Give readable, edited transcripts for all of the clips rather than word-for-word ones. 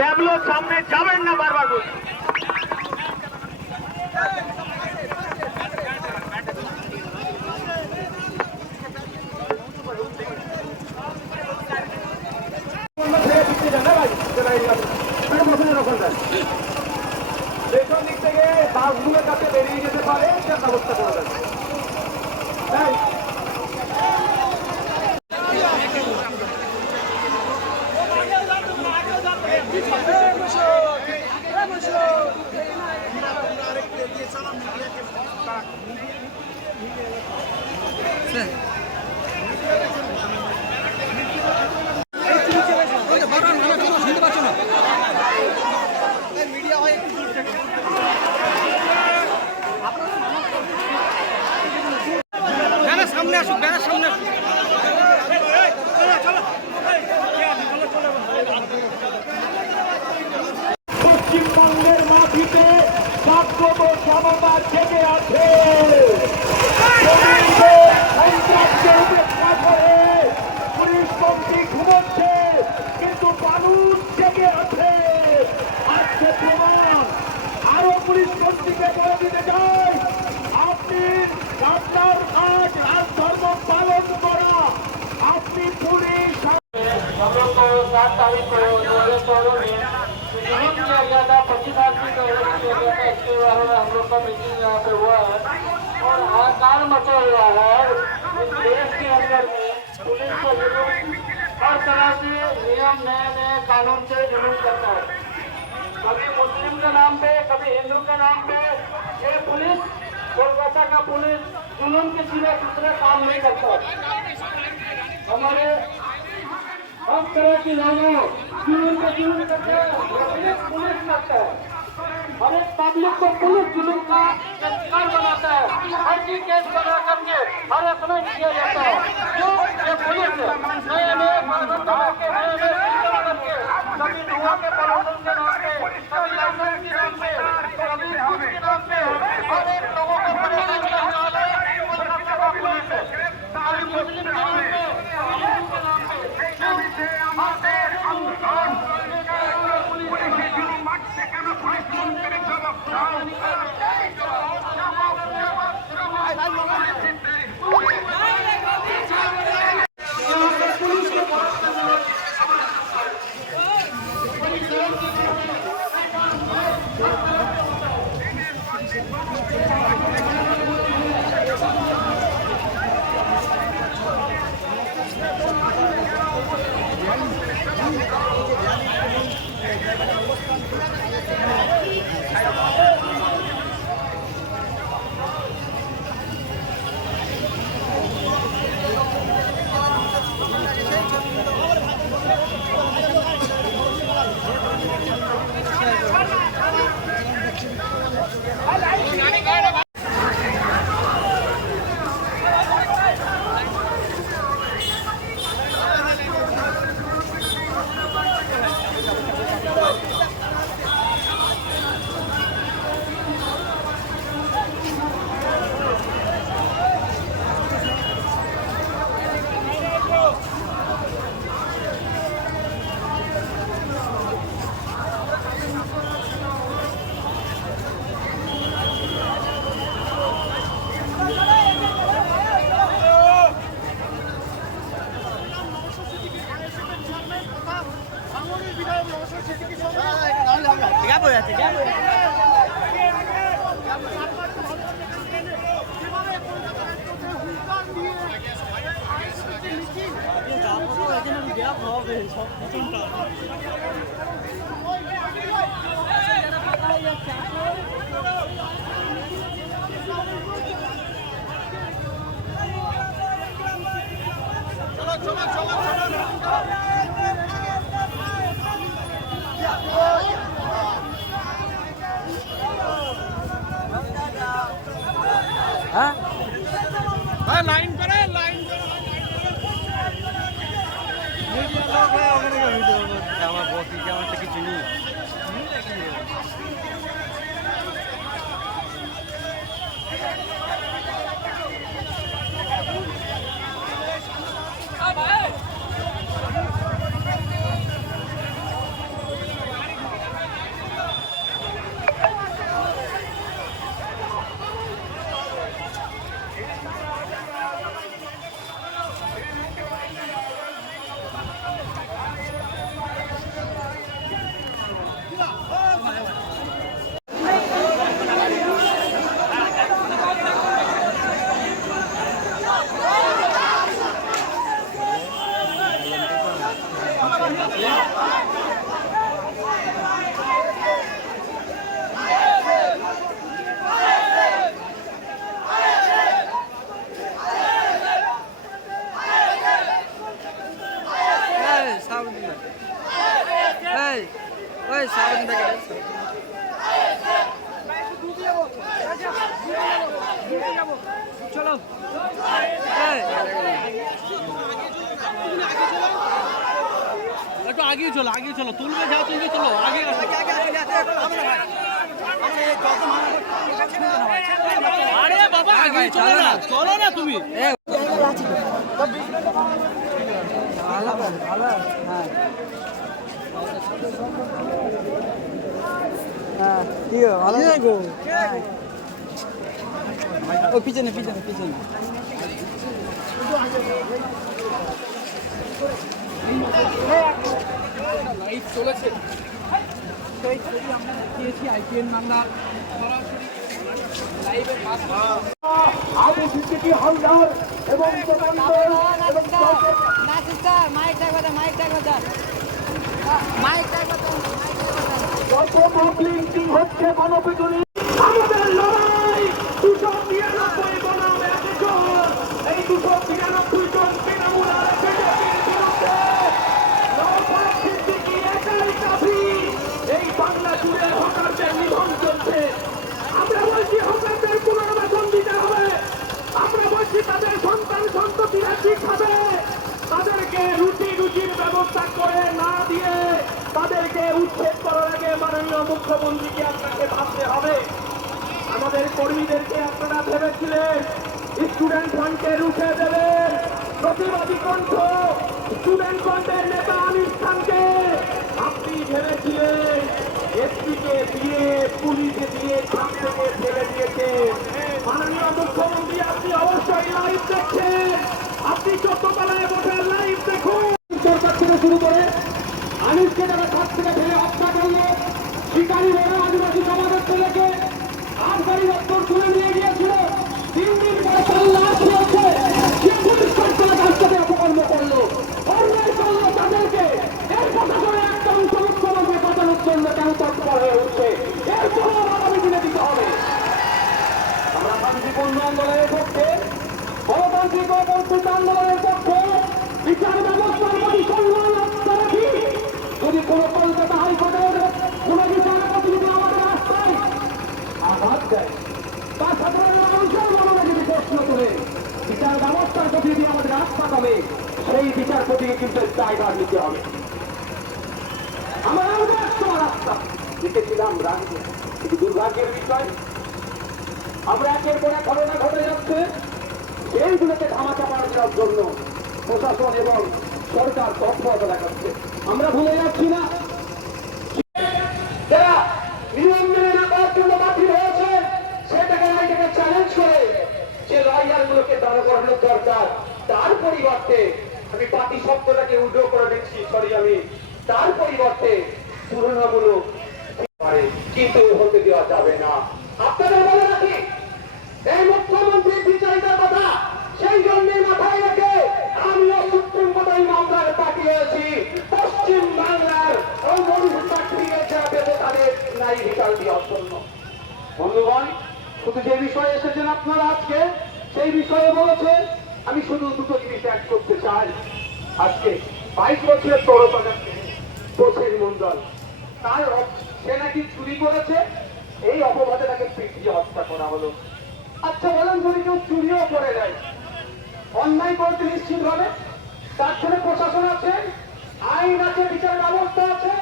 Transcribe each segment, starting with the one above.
ট্যাবলোর সামনে যাবেন না, বারবার বলছি। পেছন দিক থেকে বাসগুলোর কাছে বেরিয়ে যেতে পারে সে ব্যবস্থা করে দেবে। সামনে আসুক, ব্যানার সামনে আসুক। পশ্চিমবঙ্গের মাটিতে জাগ্রত জনতা জেগে আছে। পুলিশ মন্ত্রী ঘুমোচ্ছে, কিন্তু মানুষ জেগে আছে। আজকে প্রমাণ। আরো পুলিশ মন্ত্রীকে বলে দিতে চাই, আপনি আপনার আজ ধর্ম পালন করা, আপনি পুলিশ। हम लोग को 7 तारीख को जुलूम किया गया था, 25 आदमी का अरेस्ट किया गया था। इसके बारे में हम लोग का मीटिंग यहाँ पे हुआ है और हाहाकार मचा हुआ है। इस देश के अंदर में पुलिस का जुलूम हर तरह से नियम नए नए कानून से जुलूम करता है, कभी मुस्लिम के नाम पे, कभी हिंदू के नाम पे। ये पुलिस, कोलकाता का पुलिस जुलूम के सिवा दूसरा काम नहीं करता। हमारे हर तरह की लोगों जुलूम का जुलूम करते हैं, पुलिस करता है। हर एक पब्लिक को पुलिस जुलूम का शिकार बनाता है। हर चीज केस बना करके हरासमेंट किया जाता है। क्यों? ये पुलिस नए नए कानून बना के, नए नए सिस्टम करके, कभी धुआं के प्रबंधन के नाम पे, कभी लाइसेंस के नाम पे, कभी घूस के नाम पे हर एक लोगों को परेशान करने वाला कोलकाता का पुलिस है। कभी मुस्लिम के नाम पे, हिंदू के नाम पे। লাইন করে আমার বসি আমার তো কিছু নেই। ওই সারাদিন প্যাকেট চলো একটু আগিয়ে চলো তুলবে যা তুলবে চলো আগে আরে বাবা আগে চলো না তুমি ও পিছনে পিছনে পিছনে লাইভ চলেছে সেই ছবি আমরা দেখিয়েছি আইপিএল বাংলা সরাসরি লাইভে আবু সিদ্দিকী হালদার এবং যত মবলিং হচ্ছে গণপিটুনি আমাদের লড়াই 292 বনাম 1 জন এই 292 জন তৃণমূল আর বিজেপির বিরুদ্ধে নওশাদ সিদ্দিকী একাই কাফি। এই বাংলা জুড়ে হকারদের নিধন চলছে। আমরা বলছি হকারদের পুনর্বাসন দিতে হবে। আমরা বলছি তাদের সন্তান সন্ততিরা ঠিক হবে। তাদেরকে রুজির ব্যবস্থা করে না দিয়ে তাদেরকে উচ্ছেদ করার আগে মাননীয় মুখ্যমন্ত্রীকে আপনাকে ভাবতে হবে। আমাদের কর্মীদেরকে আপনারা ভেবেছিলেন স্টুডেন্ট ফ্রন্টকে রুখে দেবেন। প্রতিবাদী কণ্ঠ স্টুডেন্ট ফ্রন্টের নেতা আনিস খানকে আপনি ভেবেছিলেন এসপিকে দিয়ে পুলিশে দিয়ে গ্রাম থেকে ফেলে দিয়েছেন। মাননীয় মুখ্যমন্ত্রী আপনি অবশ্যই লাইভ দেখছেন। আপনি চোদ্দতলায় বসে লাইভ দেখুন। সরকার থেকে শুরু করে আনিসকে যারা ঘর থেকে ফেলে হত্যা করলো, শিকারী বড় আদিবাসী সমাজের ছেলেকে আবগারি দপ্তর তুলে নিয়ে গিয়েছিল, 3 দিন পরে তার লাশ হয়েছে। সে পুলিশ কর্তারা কাছ থেকে অপকর্ম করলো, অন্যায় করলো তাদেরকে। এর প্রশাসনে একটা অংশ মুখ্যমন্ত্রী বাঁচানোর জন্য কেন তৎপর হয়ে উঠছে? এর জবাব আগামী দিনে দিতে হবে। আমরা শান্তিপূর্ণ আন্দোলনের পক্ষে, গণতান্ত্রিক ও বঞ্চিত আন্দোলনের পক্ষে, বিচার ব্যবস্থার প্রতি সম্মান রাখি। যদি কোনো কলকাতা হাইকোর্টের কোনো বিচারপতি যদি আমাদের রাস্তায় আঘাত দেয়, তা সাধারণ মানুষের মনে যদি প্রশ্ন করে বিচার ব্যবস্থার প্রতি যদি আমাদের রাস্তা কমে, সেই বিচারপতিকে কিন্তু দায়ভার নিতে হবে। আমরা রাস্তা লিখেছিলাম রাখবো, কিন্তু দুর্ভাগ্যের বিষয় আমরা একের পর এক ঘটনা ঘটে যাচ্ছে। এইগুলোকে ধামাচাপা দেওয়ার জন্য প্রশাসন এবং সরকার তৎপরতা দেখাচ্ছে। আমরা ভুলে যাচ্ছি না যারা নিয়ম মেনে না করার জন্য বাতিল হয়েছে, সেটাকে রায়টাকে চ্যালেঞ্জ করে যে রায়গুলোকে দাঁড়া করানোর দরকার, তার পরিবর্তে আমি পার্টি শব্দটাকে উল্টো করে দিচ্ছি, আমি তার পরিবর্তে তুলনামূলক কিন্তু হতে দেওয়া যাবে না। আপনাদের বলে রাখি, এই মুখ্যমন্ত্রীর বিচারিতার কথা সেই জন্যে মাথায় রেখে আমিও সুপ্রিম কোর্টের মামলায় পাঠিয়েছি। পশ্চিম বাংলার তাদের নাই বিচার দেওয়ার জন্য। বন্ধুগণ, শুধু যে বিষয়ে এসেছেন আপনারা আজকে, সেই বিষয়ে বলেছে আমি শুধু দুটো জিনিস অ্যাড করতে চাই। আজকে 22 বছরের তরফানা বসের মন্ডল, তার সে নাকি চুরি করেছে, এই অপবাদে তাকে পিটিয়ে হত্যা করা হলো। আচ্ছা বলেন, যদি কেউ চুরিও করে দেয়, অন্যায় করতে নিশ্চিত হবে, তার জন্য প্রশাসন আছে, আইন আছে, বিচার ব্যবস্থা আছে,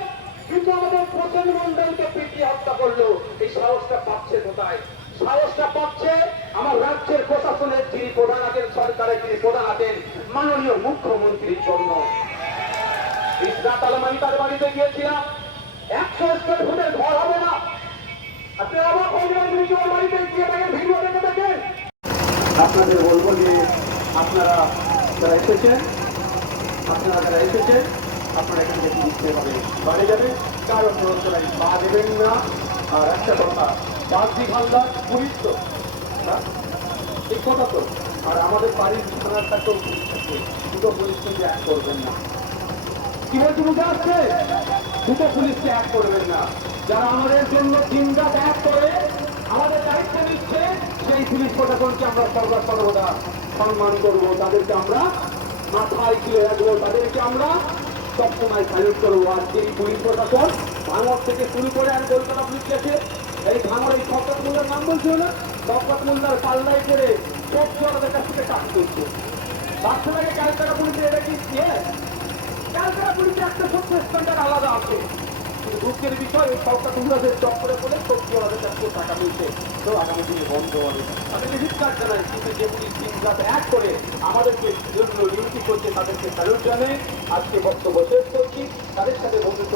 কিন্তু আমাদের প্রসেন মন্ডলকে পিটিয়ে হত্যা করলো। এই সাহসটা পাচ্ছে কোথায়? সাহসটা পাচ্ছে আমার রাজ্যের প্রশাসনের যিনি প্রধান আছেন, সরকারের যিনি প্রধান আছেন, মাননীয় মুখ্যমন্ত্রীর জন্য। ইসরাত আলম আমি তার বাড়িতে গিয়েছিলাম, 100 স্কোয়ার ফুটের ঘর হবে না। আপনারা অবাক হয়ে যাবেন যদি ওর বাড়িতে গিয়ে দেখেন, ভিডিও দেখে দেখেন। আপনাদের বলবো যে আপনারা যারা এসেছেন, আপনারা এখান থেকে বুঝতে হবে বাড়ি যাবেন, কারো প্ররোচনায় পা দেবেন না। আর একটা কথা, বাগদি হালদার পুলিশ তো ঠিক কথা তো, আর আমাদের বাড়ির থানার কাছেও পুলিশ থাকে, দুটো পুলিশ কিন্তু এক করবেন না। কি বলছি বুঝে আসছে? দুটো পুলিশকে এক করবেন না। যারা আমাদের জন্য দিনরাত এক করে আমাদের দায়িত্ব নিচ্ছে, সেই পুলিশ প্রশাসনকে আমরা সর্বদা সম্মান করব, তাদেরকে আমরা মাথায় তুলে রাখবো, তাদেরকে আমরা সবসময় স্যালুট করবো। আর সেই পুলিশ প্রশাসন ভাঙর থেকে শুরু করে আমি কলকাতা পুলিশ গেছে এই ভাঙর এই শওকত মোল্লার নাম বলছিল না, শওকত মোল্লার পাল্লাই করে সব জনদের কাছ থেকে টাকা তুলছে। তার লাগে ক্যালকাটা পুলিশের এটা কি ক্যালকাটা পুলিশের একটা সত্য স্ট্যান্ডার্ড আলাদা আছে। কিন্তু দুঃখের বিষয় এই শওকত মোল্লাদের চক্করে বলে সবজি ওনাদের কাছ থেকে টাকা তুলছে, তো আগামী দিনে বন্ধ হবে। তাদেরকে ধিক্কার জানাই, কিন্তু যে পুলিশ দিন রাত এক করে আমাদেরকে ডিউটি করছে তাদেরকে স্যালুট জানাই। আজকে বক্তব্য শেষ করছি, তাদের সাথে বন্ধুত্ব